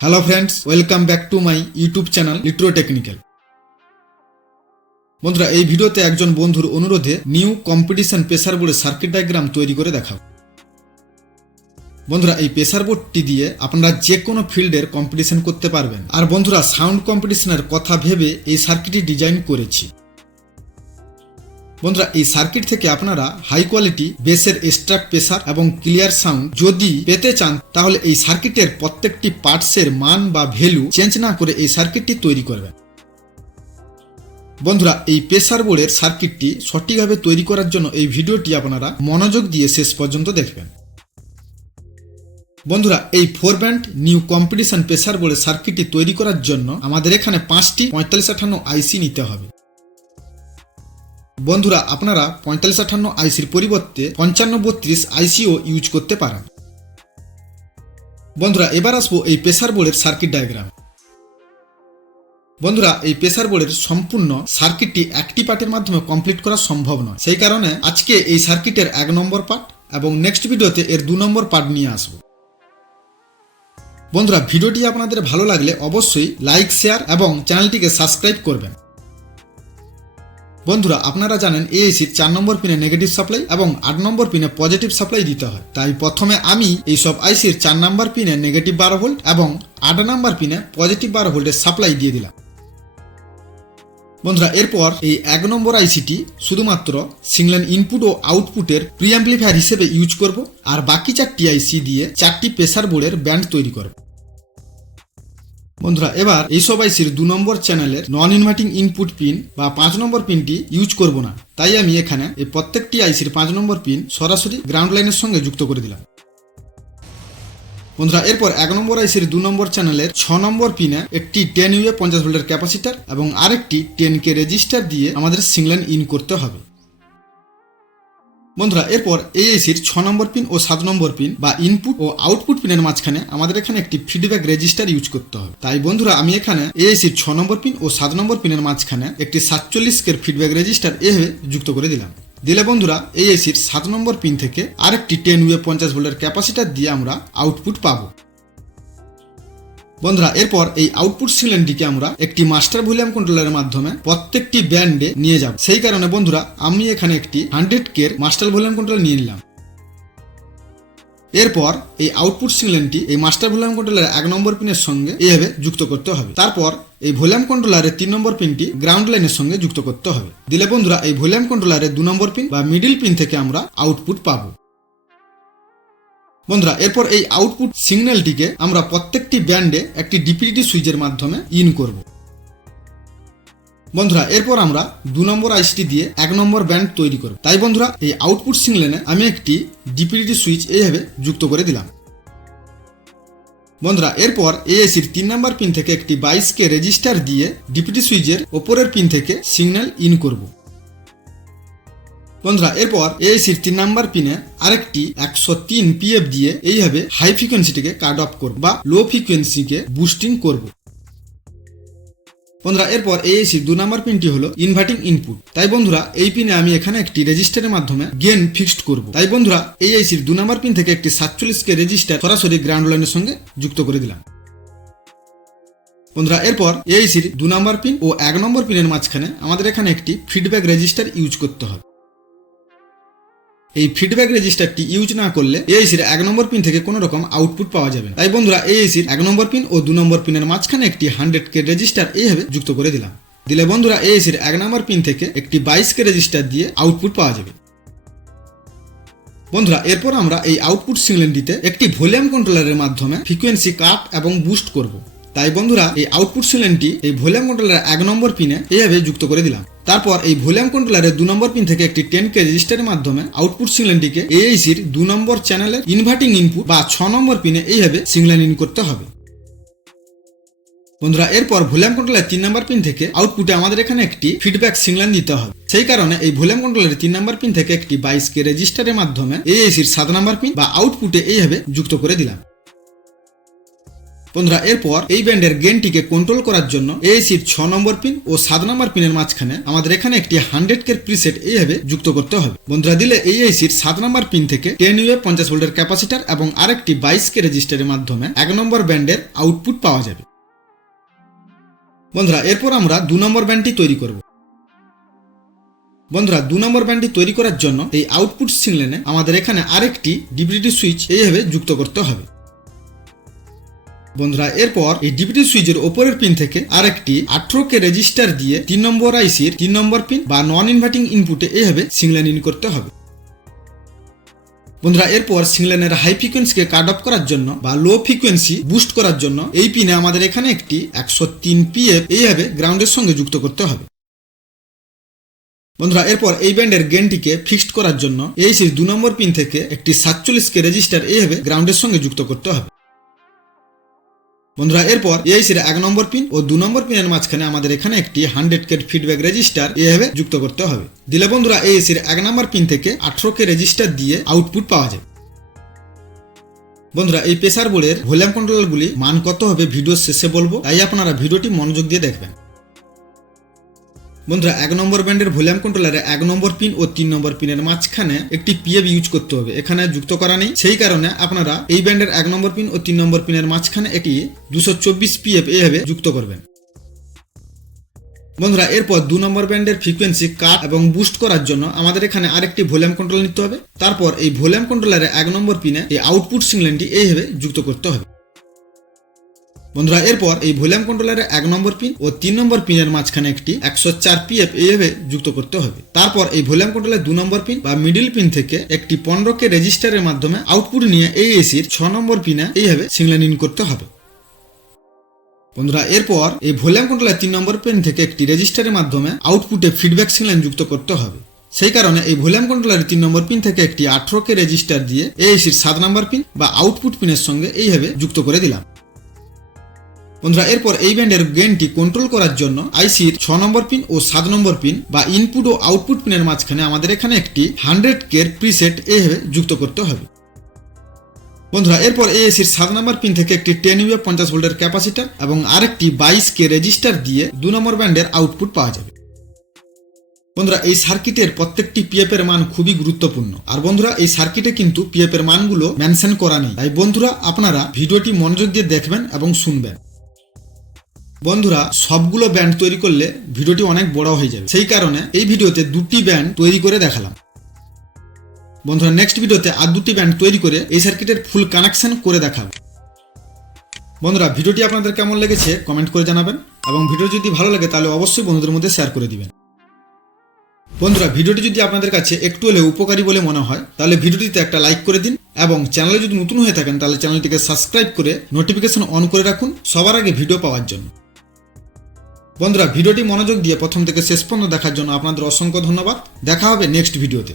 Hello friends, welcome back to my YouTube channel Litro technical. বন্ধুরা, এই ভিডিওতে একজন বন্ধুর অনুরোধে নিউ কম্পিটিশন প্রেসার বোর্ডের সার্কিট ডায়াগ্রাম তৈরি করে দেখাবো। বন্ধুরা, এই প্রেসার বোর্ডটি দিয়ে আপনারা যে কোনো ফিল্ডের কম্পিটিশন করতে পারবেন। আর বন্ধুরা, সাউন্ড কম্পিটিশনের কথা ভেবে এই সার্কিটটি ডিজাইন করেছি। বন্ধুরা, এই সার্কিট থেকে আপনারা হাই কোয়ালিটি বেসের এক্সট্রা প্রেসার এবং ক্লিয়ার সাউন্ড যদি পেতে চান, তাহলে এই সার্কিটের প্রত্যেকটি পার্টসের মান বা ভ্যালু চেঞ্জ না করে এই সার্কিটটি তৈরি করবেন। বন্ধুরা, এই প্রেসার বোর্ডের সার্কিটটি সঠিকভাবে তৈরি করার জন্য এই ভিডিওটি আপনারা মনোযোগ দিয়ে শেষ পর্যন্ত দেখবেন। বন্ধুরা, এই 4 ব্যান্ড নিউ কম্পিটিশন প্রেসার বোর্ডের সার্কিটটি তৈরি করার জন্য আমাদের এখানে 5টি 4558 আইসি নিতে হবে। বন্ধুরা, আপনারা 4558 আইসির পরিবর্তে 5532 আইসিও ইউজ করতে পারেন। বন্ধুরা, এবার আসবো এই প্রেসার বোর্ডের সার্কিট ডায়াগ্রাম। বন্ধুরা, এই প্রেসার বোর্ডের সম্পূর্ণ সার্কিটটি একটি পার্টের মাধ্যমে কমপ্লিট করা সম্ভব নয়। সেই কারণে আজকে এই সার্কিটের 1 নম্বর পার্ট এবং নেক্সট ভিডিওতে এর 2 নম্বর পার্ট নিয়ে আসবো। বন্ধুরা, ভিডিওটি আপনাদের ভালো লাগলে অবশ্যই লাইক, শেয়ার এবং চ্যানেলটিকে সাবস্ক্রাইব করবেন। বন্ধুরা, আপনারা জানেন এএসির 4 নম্বর পিনে নেগেটিভ সাপ্লাই এবং 8 নম্বর পিনে পজিটিভ সাপ্লাই দিতে হয়। তাই প্রথমে আমি এই সব আইসির 4 নম্বর পিনে নেগেটিভ 12 ভোল্ট এবং 8 নম্বর পিনে পজিটিভ 12 ভোল্টের সাপ্লাই দিয়ে দিলাম। বন্ধুরা, এরপর এই 1 নম্বর আইসিটি শুধুমাত্র সিগন্যাল ইনপুট ও আউটপুটের প্রি অ্যাম্পলিফায়ার হিসেবে ইউজ করব, আর বাকি 4টি আইসি দিয়ে 4টি প্রেসার বোর্ডের ব্যান্ড তৈরি করব। বন্ধুরা, এবার এইসব আইসির 2 নম্বর চ্যানেলের নন ইনভার্টিং ইনপুট পিন বা 5 নম্বর পিনটি ইউজ করব না। তাই আমি এখানে এই প্রত্যেকটি আইসির 5 নম্বর পিন সরাসরি গ্রাউন্ড লাইনের সঙ্গে যুক্ত করে দিলাম। বন্ধুরা, এরপর 1 নম্বর আইসির 2 নম্বর চ্যানেলের 6 নম্বর পিনে একটি 10 ইউএ 50 ভোল্টের ক্যাপাসিটার এবং আরেকটি 10K রেজিস্টার দিয়ে আমাদের সিগন্যাল ইন করতে হবে। বন্ধুরা, এরপর এই আইসির 6 নম্বর পিন ও 7 নম্বর পিন বা ইনপুট ও আউটপুট পিনের মাঝখানে আমাদের এখানে একটি ফিডব্যাক রেজিস্টার ইউজ করতে হবে। তাই বন্ধুরা, আমি এখানে এই আইসির 6 নম্বর পিন ও 7 নম্বর পিনের মাঝখানে একটি 47K ফিডব্যাক রেজিস্টার এভাবে যুক্ত করে দিলাম। দিলে বন্ধুরা, এই আইসির 7 নম্বর পিন থেকে আরেকটি 10 ইউএ 50 ভোল্টের ক্যাপাসিটার দিয়ে আমরা আউটপুট পাবো। বন্ধুরা, এরপর এই আউটপুট সিগন্যালটিকে আমরা একটি মাস্টার ভলিউম কন্ট্রোলারের মাধ্যমে প্রত্যেকটি ব্যান্ডে নিয়ে যাব। সেই কারণে বন্ধুরা, আমি এখানে একটি 100K মাস্টার ভলিউম কন্ট্রোলার নিয়ে নিলাম। এরপর এই আউটপুট সিগন্যালটি এই মাস্টার ভলিউম কন্ট্রোলারের 1 নম্বর পিনের সঙ্গে এইভাবে যুক্ত করতে হবে। তারপর এই ভলিউম কন্ট্রোলারের 3 নম্বর পিনটি গ্রাউন্ড লাইনের সঙ্গে যুক্ত করতে হবে। দিলে বন্ধুরা, এই ভলিউম কন্ট্রোলারের 2 নম্বর পিন বা মিডিল পিন থেকে আমরা আউটপুট পাবো। বন্ধুরা, এরপর এই আউটপুট সিগন্যালটিকে আমরা প্রত্যেকটি ব্যান্ডে একটি ডিপিডিটি সুইচের মাধ্যমে ইন করব। বন্ধুরা, এরপর আমরা 2 নম্বর আইসিটি দিয়ে 1 নম্বর ব্যান্ড তৈরি করব। তাই বন্ধুরা, এই আউটপুট সিগন্যালে আমি একটি ডিপিডিটি সুইচ এইভাবে যুক্ত করে দিলাম। বন্ধুরা, এরপর এই আইসির 3 নম্বর পিন থেকে একটি 22K রেজিস্টার দিয়ে ডিপিডিটি সুইচের ওপরের পিন থেকে সিগন্যাল ইন করব। বন্ধুরা, এরপর এআইসির 3 নাম্বার পিনে আরেকটি 103 পিএফ দিয়ে এইভাবে হাই ফ্রিকোয়েন্সিটিকে কাট অফ করব বা লো ফ্রিকোয়েন্সিকে বুস্টিং করব। বন্ধুরা, এরপর এআইসির 2 নাম্বার পিনটি হলো ইনভার্টিং ইনপুট। তাই বন্ধুরা, এই পিনে আমি এখানে একটি রেজিস্টারের মাধ্যমে গেইন ফিক্সড করব। তাই বন্ধুরা, এআইসির 2 নাম্বার পিন থেকে একটি 47K রেজিস্টার সরাসরি গ্রাউন্ড লাইনের সঙ্গে যুক্ত করে দিলাম। বন্ধুরা, এরপর এআইসির 2 নাম্বার পিন ও 1 নম্বর পিনের মাঝখানে আমাদের এখানে একটি ফিডব্যাক রেজিস্টার ইউজ করতে হবে। এই ফিডব্যাক রেজিস্টারটি ইউজ না করলে এআইসির 1 নম্বর পিন থেকে কোনো রকম আউটপুট পাওয়া যাবে না। তাই বন্ধুরা, এআইসির 1 নম্বর পিন ও 2 নম্বর পিনের মাঝখানে একটি 100K রেজিস্টার এইভাবে যুক্ত করে দিলাম। দিলে বন্ধুরা, এআইসির 1 নম্বর পিন থেকে একটি 22K রেজিস্টার দিয়ে আউটপুট পাওয়া যাবে। বন্ধুরা, এরপর আমরা এই আউটপুট সিগন্যালটিতে একটি ভলিউম কন্ট্রোলারের মাধ্যমে ফ্রিকোয়েন্সি কাট এবং বুস্ট করব। তাই বন্ধুরা, এই আউটপুট সিগন্যালটি এই ভলিউম কন্ট্রোলারের 1 নম্বর পিনে এইভাবে যুক্ত করে দিলাম। তারপর এই ভলিউম কন্ট্রোলারের 2 নম্বর পিন থেকে একটি 10K রেজিস্টারের মাধ্যমে আউটপুট সিগন্যালটিকে এআইসির 2 নম্বর চ্যানেলের ইনভার্টিং ইনপুট বা 6 নম্বর পিনে এইভাবে সিগন্যাল ইন করতে হবে। বন্ধুরা, এরপর ভলিউম কন্ট্রোলারের 3 নম্বর পিন থেকে আউটপুটে আমাদের এখানে একটি ফিডব্যাক সিগন্যাল দিতে হবে। সেই কারণে এই ভলিউম কন্ট্রোলারের 3 নম্বর পিন থেকে একটি 22K রেজিস্টারের মাধ্যমে এআইসির 7 নম্বর পিন বা আউটপুটে এইভাবে যুক্ত করে দিলাম। বন্ধুরা এরপর এই ব্যান্ডের গেইনটিকে কন্ট্রোল করার জন্য এএসির 6 নম্বর পিন ও 7 নম্বর পিনের মাঝখানে আমাদের এখানে একটি 100K প্রিসেট এইভাবে যুক্ত করতে হবে। বন্ধুরা দিলে এই এসির 7 নম্বর পিন থেকে 10 UA 50 ভোল্টের ক্যাপাসিটর এবং আরেকটি 22K রেজিস্টারের মাধ্যমে 1 নম্বর ব্যান্ডের আউটপুট পাওয়া যাবে। বন্ধুরা এরপর আমরা 2 নম্বর ব্যান্ডটি তৈরি করব। বন্ধুরা 2 নম্বর ব্যান্ডটি তৈরি করার জন্য এই আউটপুট সিগন্যালে আমাদের এখানে আরেকটি ডিভিডি সুইচ এইভাবে যুক্ত করতে হবে। বন্ধুরা এরপর এই ডিভিডি সুইচের উপরের পিন থেকে আরেকটি 18K রেজিস্টার দিয়ে 3 নম্বর আইসির 3 নম্বর পিন বা নন ইনভার্টিং ইনপুটে এইভাবে সিগন্যাল ইন করতে হবে। বন্ধুরা এরপর সিগন্যালের হাই ফ্রিকোয়েন্সিকে কাট অফ করার জন্য বা লো ফ্রিকোয়েন্সি বুস্ট করার জন্য এই পিনে আমাদের এখানে একটি 103 PF এইভাবে গ্রাউন্ডের সঙ্গে যুক্ত করতে হবে। বন্ধুরা এরপর এই ব্যান্ডের গেইনটিকে ফিক্সড করার জন্য এসির 2 নম্বর পিন থেকে একটি 47K রেজিস্টার এইভাবে গ্রাউন্ডের সঙ্গে যুক্ত করতে হবে। বন্ধুরা এরপর এসির 1 নম্বর পিন ও 2 নম্বর পিনের মাঝখানে আমাদের এখানে একটি 100K ফিডব্যাক রেজিস্টার এইভাবে যুক্ত করতে হবে। দিলে বন্ধুরা এসির 1 নম্বর পিন থেকে 18K রেজিস্টার দিয়ে আউটপুট পাওয়া যাবে। বন্ধুরা এই প্রেসার বোর্ডের ভলিউম কন্ট্রোলারগুলি মান কত হবে ভিডিওর শেষে বলবো, তাই আপনারা ভিডিওটি মনোযোগ দিয়ে দেখবেন। বন্ধুরা 1 নম্বর ব্যান্ডের ভলিউম কন্ট্রোলারে 1 নম্বর পিন ও 3 নম্বর পিনের মাঝখানে একটি পিএফ ইউজ করতে হবে, এখানে যুক্ত করা নেই। সেই কারণে আপনারা এই ব্যান্ডের 1 নম্বর পিন ও 3 নম্বর পিনের মাঝখানে একটি 224 পিএফ এইভাবে যুক্ত করবেন। বন্ধুরা এরপর 2 নম্বর ব্যান্ডের ফ্রিকোয়েন্সি কাট এবং বুস্ট করার জন্য আমাদের এখানে আরেকটি ভলিউম কন্ট্রোল নিতে হবে। তারপর এই ভলিউম কন্ট্রোলারে 1 নম্বর পিনে এই আউটপুট সিগন্যালটি এইভাবে যুক্ত করতে হবে। বন্ধুরা এরপর এই ভলিউম কন্ট্রোলারে 1 নম্বর পিন ও 3 নম্বর পিনের মাঝখানে একটি 104 PF এইভাবে যুক্ত করতে হবে। তারপর এই ভলিউম কন্ট্রোলার 2 নম্বর পিন বা মিডল পিন থেকে একটি 15K রেজিস্টারের মাধ্যমে আউটপুট নিয়ে এই এসির 6 নম্বর পিনে এইভাবে সিগন্যাল ইন করতে হবে। বন্ধুরা এরপর এই ভলিউম কন্ট্রোলার 3 নম্বর পিন থেকে একটি রেজিস্টারের মাধ্যমে আউটপুটে ফিডব্যাক সিগন্যাল যুক্ত করতে হবে। সেই কারণে এই ভলিউম কন্ট্রোলারের 3 নম্বর পিন থেকে একটি 18K রেজিস্টার দিয়ে এসির 7 নম্বর পিন বা আউটপুট পিনের সঙ্গে এইভাবে যুক্ত করে দিলাম। বন্ধুরা এরপর এই ব্যান্ডের গেইনটি কন্ট্রোল করার জন্য আইসির 6 নম্বর পিন ও 7 নম্বর পিন বা ইনপুট ও আউটপুট পিনের মাঝখানে আমাদের এখানে একটি 100K প্রিসেট এইভাবে যুক্ত করতে হবে। বন্ধুরা এরপর এসির 7 নম্বর পিন থেকে একটি 10 UA 50 ভোল্টের ক্যাপাসিটর এবং আরেকটি 22K রেজিস্টার দিয়ে 2 নম্বর ব্যান্ডের আউটপুট পাওয়া যাবে। বন্ধুরা এই সার্কিটের প্রত্যেকটি পিএফ এর মান খুবই গুরুত্বপূর্ণ, আর বন্ধুরা এই সার্কিটে কিন্তু পিএফ এর মানগুলো মেনশন করা নেই, তাই বন্ধুরা আপনারা ভিডিওটি মনোযোগ দিয়ে দেখবেন এবং শুনবেন। বন্ধুরা সবগুলো ব্যান্ড তৈরি করলে ভিডিওটি অনেক বড় হয়ে যাবে, সেই কারণে এই ভিডিওতে 2টি ব্যান্ড তৈরি করে দেখালাম। বন্ধুরা নেক্সট ভিডিওতে আর 2টি ব্যান্ড তৈরি করে এই সার্কিটের ফুল কানেকশন করে দেখাবো। বন্ধুরা ভিডিওটি আপনাদের কেমন লেগেছে কমেন্ট করে জানাবেন, এবং ভিডিও যদি ভালো লাগে তাহলে অবশ্যই বন্ধুদের মধ্যে শেয়ার করে দিবেন। বন্ধুরা ভিডিওটি যদি আপনাদের কাছে একটু হলেও উপকারী বলে মনে হয় তাহলে ভিডিওটিতে একটা লাইক করে দিন, এবং চ্যানেলে যদি নতুন হয়ে থাকেন তাহলে চ্যানেলটিকে সাবস্ক্রাইব করে নোটিফিকেশন অন করে রাখুন সবার আগে ভিডিও পাওয়ার জন্য। বন্ধুরা ভিডিওটি মনোযোগ দিয়ে প্রথম থেকে শেষ পর্যন্ত দেখার জন্য আপনাদের অসংখ্য ধন্যবাদ। দেখা হবে নেক্সট ভিডিওতে।